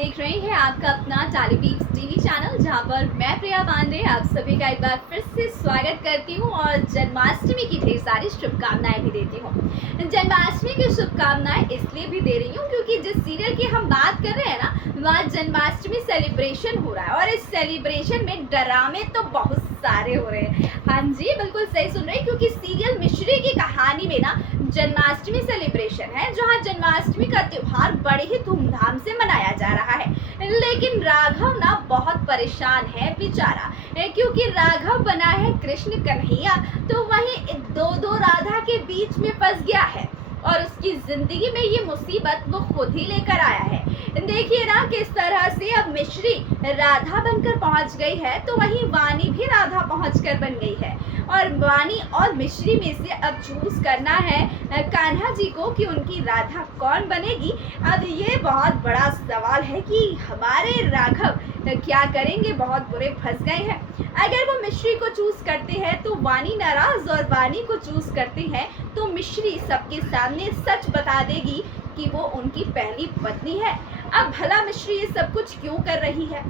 देख रहे हैं आपका अपना टेलीपीप्स टीवी चैनल, जहां पर मैं प्रिया पांडे आप सभी का एक बार फिर से स्वागत करती हूं और जन्माष्टमी की ढेर सारी शुभकामनाएं भी देती हूं। जन्माष्टमी की शुभकामनाएं इसलिए भी दे रही हूं क्योंकि जिस सीरियल की हम बात कर रहे हैं ना, वहाँ जन्माष्टमी सेलिब्रेशन हो रहा है और इस सेलिब्रेशन में ड्रामे तो बहुत सारे हो रहे हैं। हाँ जी, बिल्कुल सही सुन रहे हैं, क्योंकि सीरियल मिश्री की कहानी में ना जन्माष्टमी सेलिब्रेशन है, जहाँ जन्माष्टमी का त्योहार बड़े ही धूमधाम से मनाया जा रहा है। लेकिन राघव ना बहुत परेशान है बेचारा, क्योंकि राघव बना है कृष्ण कन्हैया, तो वहीं दो राधा के बीच में फंस गया है और उसकी जिंदगी में ये मुसीबत वो खुद ही लेकर आया है। देखिए ना किस तरह से अब मिश्री राधा बनकर पहुंच गई है, तो वहीं वानी भी राधा पहुंचकर बन गई है और वानी और मिश्री में से अब चूज करना है कान्हा जी को कि उनकी राधा कौन बनेगी। अब ये बहुत बड़ा सवाल है कि हमारे राघव क्या करेंगे, बहुत बुरे फंस गए हैं। अगर वो मिश्री को चूज करते हैं तो वानी नाराज, और वानी को चूज करते हैं तो मिश्री सबके सामने सच बता देगी कि वो उनकी पहली पत्नी है। अब भला मिश्री ये सब कुछ क्यों कर रही है,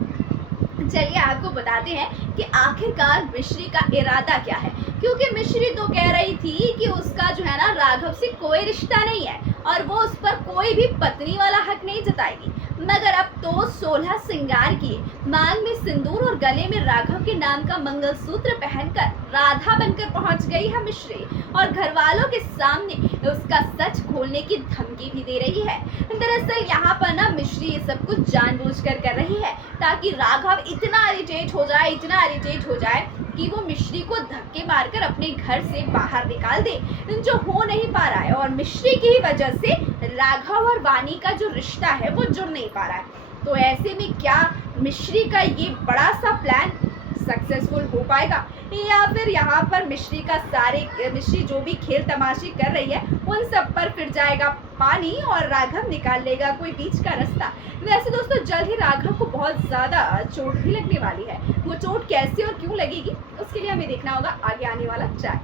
चलिए आपको बताते हैं कि आखिरकार मिश्री का इरादा क्या है। क्योंकि मिश्री तो कह रही थी कि उसका जो है ना राघव से कोई रिश्ता नहीं है और वो उस पर कोई भी पत्नी वाला हक नहीं जताएगी, मगर अब तो 16 श्रृंगार की, मांग में सिंदूर और गले में राघव के नाम का मंगलसूत्र पहनकर राधा बनकर पहुंच गई है मिश्री और घर वालों के सामने उसका सच खोलने की धमकी भी दे रही है। दरअसल यहाँ पर ना मिश्री ये सब कुछ जानबूझकर कर रही है ताकि राघव इतना इरिटेट हो जाए कि वो मिश्री को धक्के मारकर अपने घर से बाहर निकाल दे, जो हो नहीं पा रहा है। और मिश्री की वजह से राघव और वानी का जो रिश्ता है वो जुड़ नहीं पा रहा है। तो ऐसे में क्या मिश्री का ये बड़ा सा प्लान सक्सेसफुल हो पाएगा, या फिर यहाँ पर मिश्री जो भी खेल तमाशे कर रही है उन सब पर फिर जाएगा पानी और राघव निकाल लेगा कोई बीच का रास्ता। वैसे दोस्तों, जल्द ही राघव को बहुत ज्यादा चोट भी लगने वाली है। वो चोट कैसे और क्यों लगेगी, उसके लिए हमें देखना होगा आगे आने वाला ट्रैक।